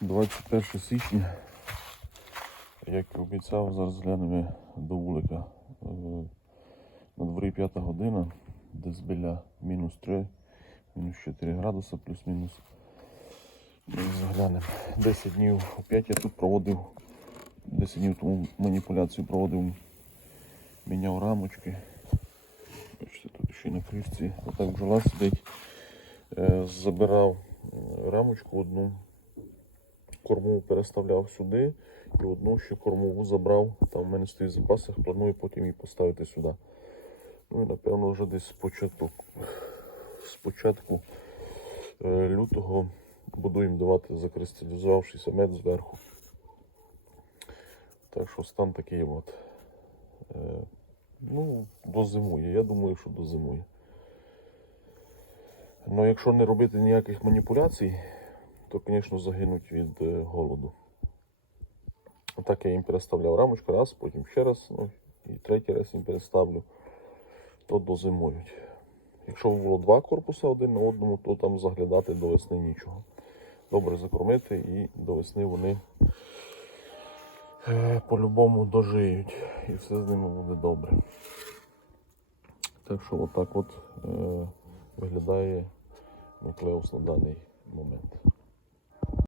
21 січня. Як і обіцяв, зараз глянемо до вулика. Е, На дворі 5 година, десь біля мінус 3, мінус 4 градуси, плюс-мінус. Заглянемо. 10 днів опять я тут проводив, 10 днів тому маніпуляцію проводив, міняв рамочки. Бачите, тут ще й на кришці. Отак бджола сидить. Е, Забирав е, рамочку одну, корму переставляв сюди і одну ще кормову забрав. Там в мене стоїть запасах, планую потім її поставити сюди. Ну і напевно вже десь з початку, з початку е, лютого буду їм давати закристалізувавшийся мед зверху. Так що стан такий от. Е, ну, дозимує. Я думаю, що дозимує. Ну, якщо не робити ніяких маніпуляцій, то, звісно, загинуть від е, голоду. Отак я їм переставляв рамочку раз, потім ще раз, ну і третій раз їм переставлю, то дозимують. Якщо було два корпуси один на одному, то там заглядати до весни нічого. Добре закормити і до весни вони е, по-любому дожиють. І все з ними буде добре. Так що отак от е, виглядає нуклеус на даний момент.